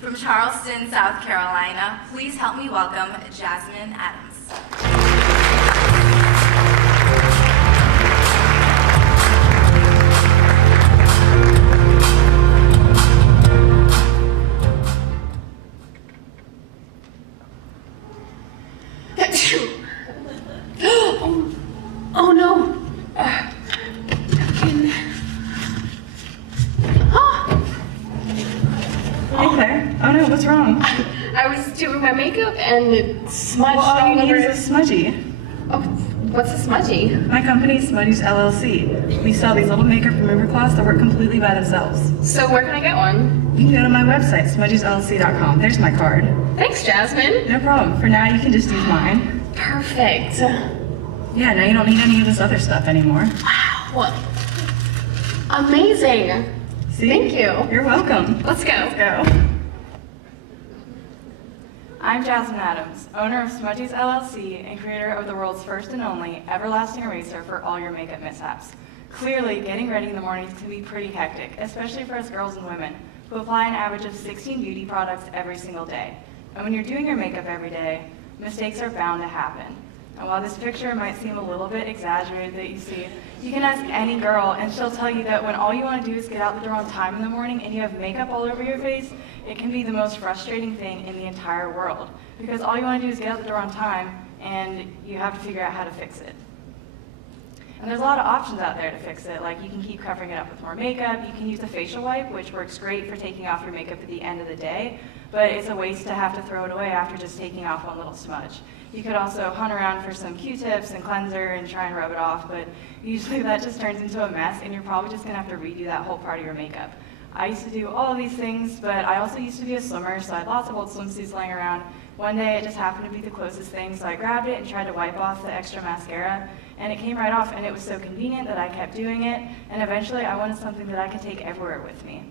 From Charleston, South Carolina, please help me welcome Jasmine Adams. Oh no! Hey there. Oh no, what's wrong? I was doing my makeup and it smudged Well, all all you need over. is a smudgy. Oh, what's a smudgy? My company is Smudgies LLC. We sell these little makeup remover cloths that work completely by themselves. So where can I get one? You can go to my website, smudgiesllc.com. There's my card. Thanks, Jasmine. No problem. For now, you can just use mine. Perfect. Yeah, now you don't need any of this other stuff anymore. Wow. Amazing. See? Thank you. You're welcome. Let's go. Let's go. I'm Jasmine Adams, owner of Smudgies LLC and creator of the world's first and only everlasting eraser for all your makeup mishaps. Clearly, getting ready in the mornings can be pretty hectic, especially for us girls and women, who apply an average of 16 beauty products every single day. And when you're doing your makeup every day, mistakes are bound to happen. And while this picture might seem a little bit exaggerated that you see, you can ask any girl and she'll tell you that when all you want to do is get out the door on time in the morning and you have makeup all over your face, it can be the most frustrating thing in the entire world. Because all you want to do is get out the door on time and you have to figure out how to fix it. And there's a lot of options out there to fix it, like you can keep covering it up with more makeup, you can use a facial wipe, which works great for taking off your makeup at the end of the day, but it's a waste to have to throw it away after just taking off one little smudge. You could also hunt around for some Q-tips and cleanser and try and rub it off, but usually that just turns into a mess and you're probably just gonna have to redo that whole part of your makeup. I used to do all of these things, but I also used to be a swimmer, so I had lots of old swimsuits laying around. One day it just happened to be the closest thing, so I grabbed it and tried to wipe off the extra mascara, and it came right off, and it was so convenient that I kept doing it, and eventually I wanted something that I could take everywhere with me.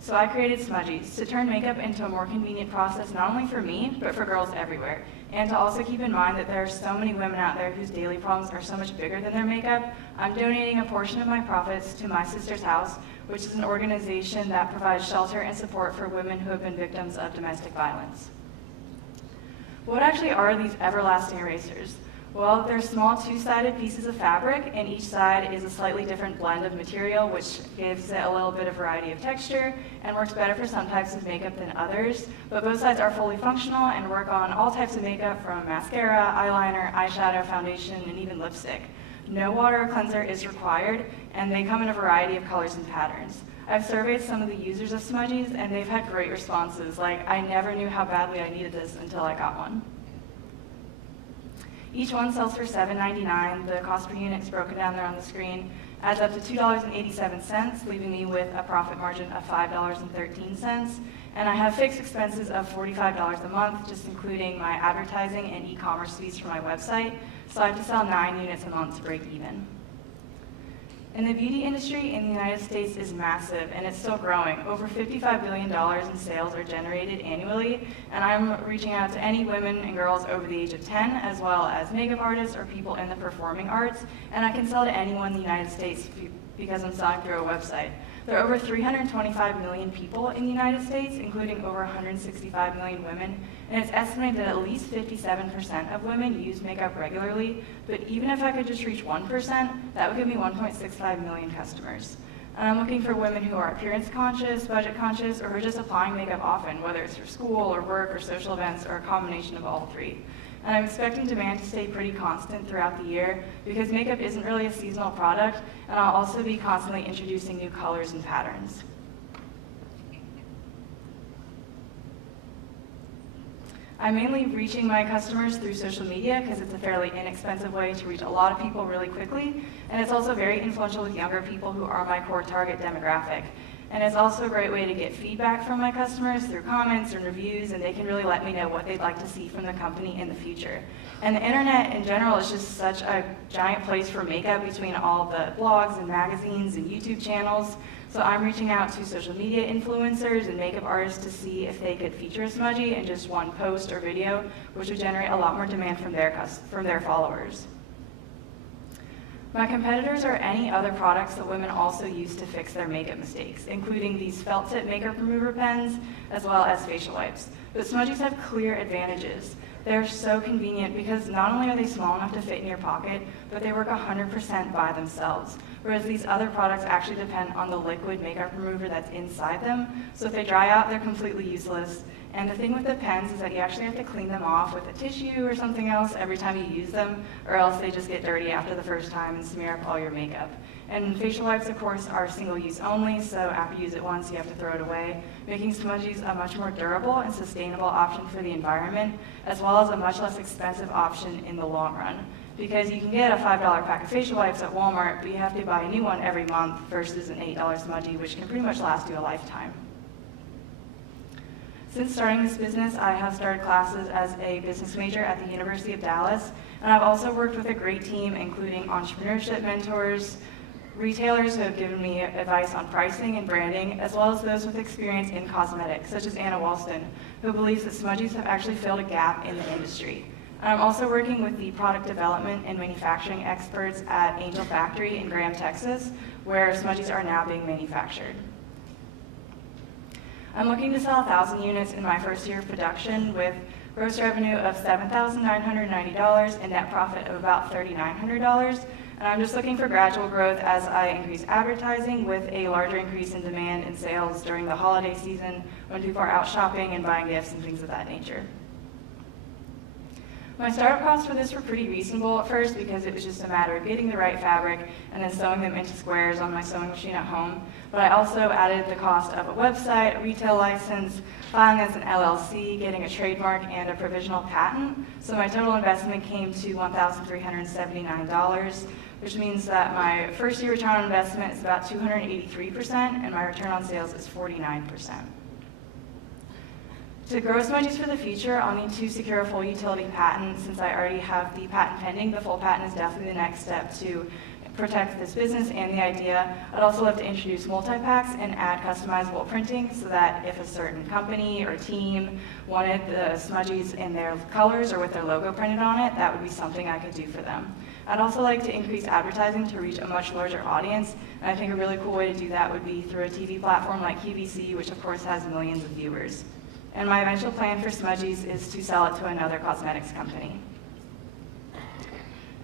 So I created Smudgies to turn makeup into a more convenient process, not only for me, but for girls everywhere. And to also keep in mind that there are so many women out there whose daily problems are so much bigger than their makeup, I'm donating a portion of my profits to My Sister's House, which is an organization that provides shelter and support for women who have been victims of domestic violence. What actually are these everlasting erasers? Well, they're small two-sided pieces of fabric, and each side is a slightly different blend of material, which gives it a little bit of variety of texture and works better for some types of makeup than others. But both sides are fully functional and work on all types of makeup, from mascara, eyeliner, eyeshadow, foundation, and even lipstick. No water or cleanser is required, and they come in a variety of colors and patterns. I've surveyed some of the users of Smudgies, and they've had great responses, like, I never knew how badly I needed this until I got one. Each one sells for $7.99. The cost per unit is broken down there on the screen. Adds up to $2.87, leaving me with a profit margin of $5.13. And I have fixed expenses of $45 a month, just including my advertising and e-commerce fees for my website. So I have to sell 9 units a month to break even. And the beauty industry in the United States is massive, and it's still growing. Over $55 billion in sales are generated annually, and I'm reaching out to any women and girls over the age of 10, as well as makeup artists or people in the performing arts, and I can sell to anyone in the United States because I'm selling through a website. There are over 325 million people in the United States, including over 165 million women, and it's estimated that at least 57% of women use makeup regularly, but even if I could just reach 1%, that would give me 1.65 million customers. And I'm looking for women who are appearance conscious, budget conscious, or who are just applying makeup often, whether it's for school or work or social events or a combination of all three. And I'm expecting demand to stay pretty constant throughout the year because makeup isn't really a seasonal product, and I'll also be constantly introducing new colors and patterns. I'm mainly reaching my customers through social media because it's a fairly inexpensive way to reach a lot of people really quickly, and it's also very influential with younger people who are my core target demographic. And it's also a great way to get feedback from my customers through comments and reviews, and they can really let me know what they'd like to see from the company in the future. And the internet in general is just such a giant place for makeup between all the blogs and magazines and YouTube channels. So I'm reaching out to social media influencers and makeup artists to see if they could feature a smudgy in just one post or video, which would generate a lot more demand from their followers. My competitors are any other products that women also use to fix their makeup mistakes, including these felt tip makeup remover pens, as well as facial wipes. But Smudgies have clear advantages. They're so convenient because not only are they small enough to fit in your pocket, but they work 100% by themselves. Whereas these other products actually depend on the liquid makeup remover that's inside them. So if they dry out, they're completely useless. And the thing with the pens is that you actually have to clean them off with a tissue or something else every time you use them, or else they just get dirty after the first time and smear up all your makeup. And facial wipes, of course, are single use only, so after you use it once, you have to throw it away, making Smudgies a much more durable and sustainable option for the environment, as well as a much less expensive option in the long run. Because you can get a $5 pack of facial wipes at Walmart, but you have to buy a new one every month versus an $8 Smudgie, which can pretty much last you a lifetime. Since starting this business, I have started classes as a business major at the University of Dallas, and I've also worked with a great team, including entrepreneurship mentors, retailers who have given me advice on pricing and branding, as well as those with experience in cosmetics, such as Anna Walston, who believes that Smudgies have actually filled a gap in the industry. And I'm also working with the product development and manufacturing experts at Angel Factory in Graham, Texas, where Smudgies are now being manufactured. I'm looking to sell 1,000 units in my first year of production with gross revenue of $7,990 and net profit of about $3,900. And I'm just looking for gradual growth as I increase advertising with a larger increase in demand and sales during the holiday season when people are out shopping and buying gifts and things of that nature. My startup costs for this were pretty reasonable at first because it was just a matter of getting the right fabric and then sewing them into squares on my sewing machine at home. But I also added the cost of a website, a retail license, filing as an LLC, getting a trademark, and a provisional patent. So my total investment came to $1,379, which means that my first year return on investment is about 283%, and my return on sales is 49%. To grow Smudgies for the future, I'll need to secure a full utility patent. Since I already have the patent pending, the full patent is definitely the next step to protect this business and the idea. I'd also love to introduce multi-packs and add customizable printing so that if a certain company or team wanted the Smudgies in their colors or with their logo printed on it, that would be something I could do for them. I'd also like to increase advertising to reach a much larger audience, and I think a really cool way to do that would be through a TV platform like QVC, which of course has millions of viewers. And my eventual plan for Smudgies is to sell it to another cosmetics company.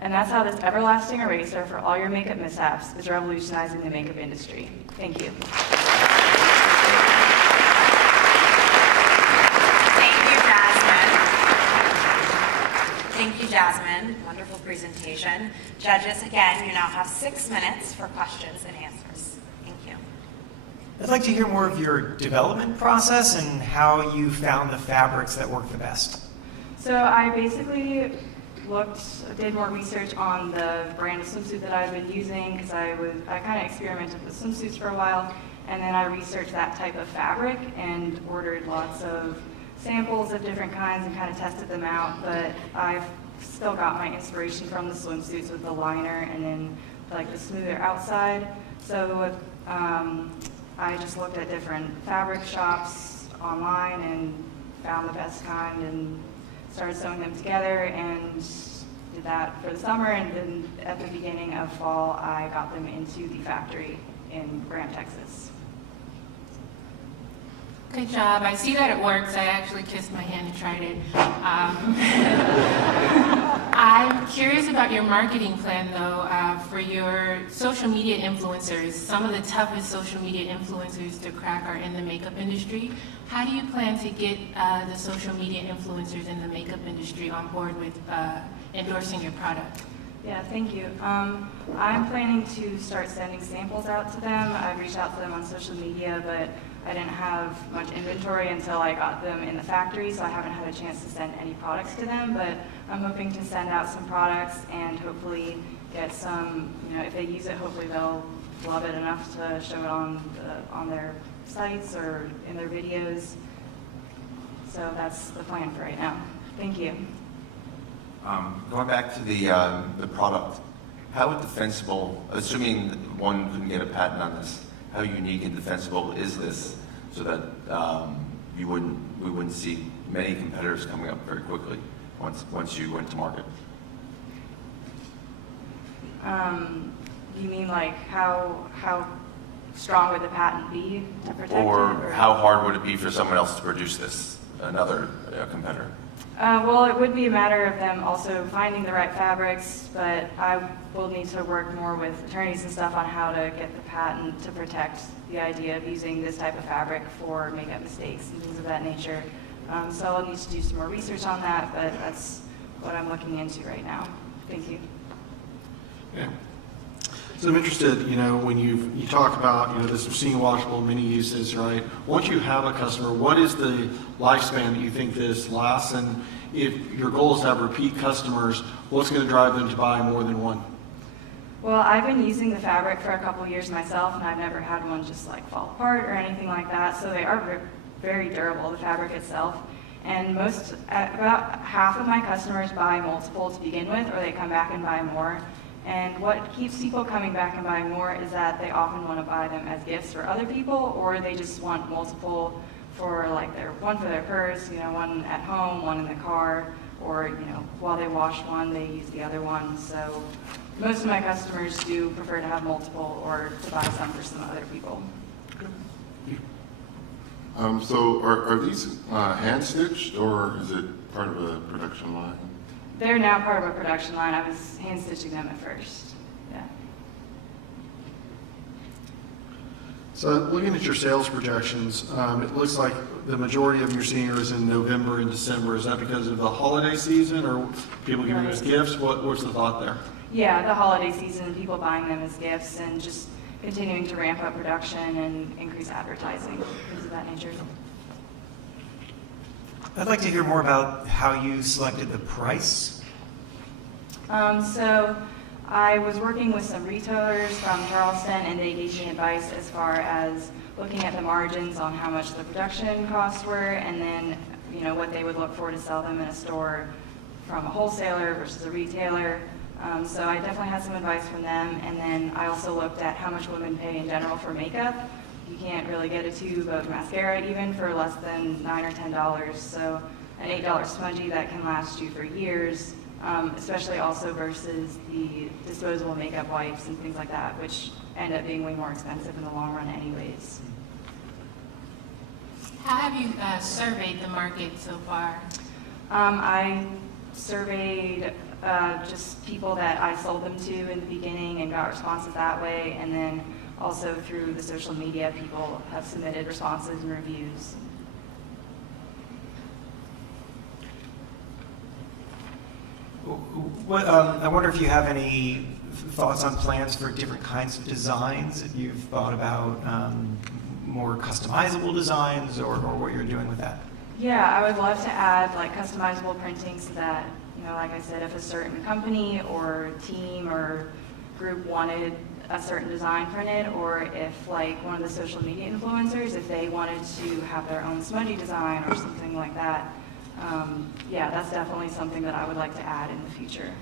And that's how this everlasting eraser for all your makeup mishaps is revolutionizing the makeup industry. Thank you. Thank you, Jasmine. Thank you, Jasmine. Wonderful presentation. Judges, again, you now have 6 minutes for questions and answers. Thank you. I'd like to hear more of your development process and how you found the fabrics that work the best. So I basically did more research on the brand of swimsuit that I've been using because I kind of experimented with swimsuits for a while, and then I researched that type of fabric and ordered lots of samples of different kinds and kind of tested them out, but I've still got my inspiration from the swimsuits with the liner and then like the smoother outside. So I just looked at different fabric shops online and found the best kind and started sewing them together and did that for the summer, and then at the beginning of fall I got them into the factory in Graham, Texas. Good job. I see that it works. I actually kissed my hand and tried it. I'm curious about your marketing plan, though, for your social media influencers. Some of the toughest social media influencers to crack are in the makeup industry. How do you plan to get the social media influencers in the makeup industry on board with endorsing your product? Yeah, thank you. I'm planning to start sending samples out to them. I've reached out to them on social media, but I didn't have much inventory until I got them in the factory, so I haven't had a chance to send any products to them, but I'm hoping to send out some products and hopefully get some, if they use it, hopefully they'll love it enough to show it on their sites or in their videos. So that's the plan for right now. Thank you. Going back to the product, how defensible, assuming one couldn't get a patent on this, how unique and defensible is this so that we wouldn't see many competitors coming up very quickly once you went to market? You mean like how strong would the patent be to protect it? Or how hard would it be for someone else to produce this, another competitor? Well, it would be a matter of them also finding the right fabrics, but I will need to work more with attorneys and stuff on how to get the patent to protect the idea of using this type of fabric for makeup mistakes and things of that nature. So I'll need to do some more research on that, but that's what I'm looking into right now. Thank you. Yeah. So I'm interested, when you talk about, this machine washable, many uses, right? Once you have a customer, what is the lifespan that you think this lasts? And if your goal is to have repeat customers, what's going to drive them to buy more than one? Well, I've been using the fabric for a couple years myself, and I've never had one just like fall apart or anything like that. So they are very durable, the fabric itself. And about half of my customers buy multiple to begin with, or they come back and buy more. And what keeps people coming back and buying more is that they often want to buy them as gifts for other people, or they just want multiple for like one for their purse, one at home, one in the car, or while they wash one, they use the other one. So most of my customers do prefer to have multiple or to buy some for some other people. So are these hand stitched, or is it part of a production line? They're now part of a production line. I was hand stitching them at first. Yeah. So looking at your sales projections, it looks like the majority of your seniors in November and December. Is that because of the holiday season or people giving us gifts? What's the thought there? Yeah, the holiday season, people buying them as gifts, and just continuing to ramp up production and increase advertising, things of that nature. I'd like to hear more about how you selected the price. So I was working with some retailers from Charleston, and they gave me advice as far as looking at the margins on how much the production costs were, and then what they would look for to sell them in a store from a wholesaler versus a retailer. So I definitely had some advice from them, and then I also looked at how much women pay in general for makeup. You can't really get a tube of mascara even for less than $9 or $10. So an $8 smudgy that can last you for years, especially also versus the disposable makeup wipes and things like that, which end up being way more expensive in the long run anyways. How have you surveyed the market so far? I surveyed just people that I sold them to in the beginning and got responses that way, and then also through the social media, people have submitted responses and reviews. I wonder if you have any thoughts on plans for different kinds of designs, if you've thought about more customizable designs or what you're doing with that. Yeah, I would love to add like customizable printing so that, like I said, if a certain company or team or group wanted a certain design printed, or if like one of the social media influencers, if they wanted to have their own smudgy design or something like that, yeah, that's definitely something that I would like to add in the future.